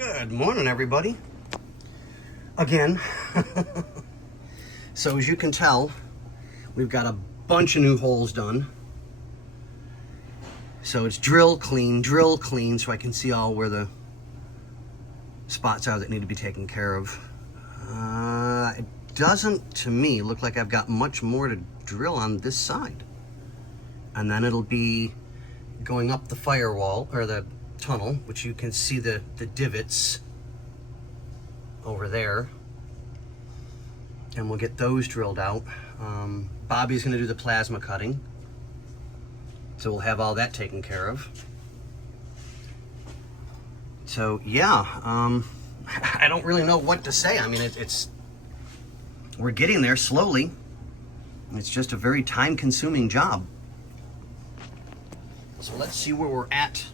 Good morning, everybody. Again. So as you can tell, we've got a bunch of new holes done. So it's drill clean, so I can see all where the spots are that need to be taken care of. It doesn't, to me, look like I've got much more to drill on this side. And then it'll be going up the firewall, or the tunnel, which you can see the divots over there. And we'll get those drilled out. Bobby's gonna do the plasma cutting. So we'll have all that taken care of. So yeah, I don't really know what to say. I mean, we're getting there slowly. It's just a very time-consuming job. So let's see where we're at.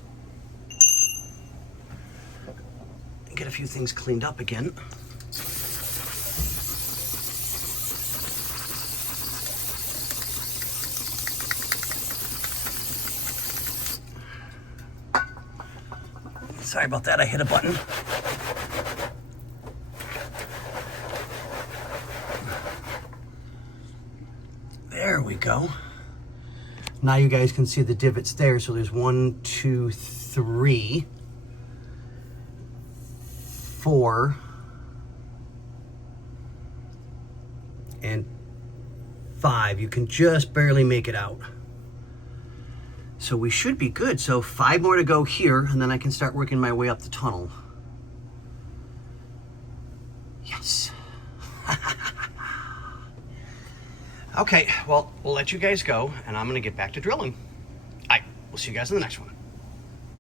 Get a few things cleaned up again. Sorry about that, I hit a button. There we go. Now you guys can see the divots there. So there's 1, 2, 3, 4, and 5. You can just barely make it out. So we should be good. So 5 more to go here, and then I can start working my way up the tunnel. Yes. Okay, well, we'll let you guys go, and I'm gonna get back to drilling. All right, we'll see you guys in the next one.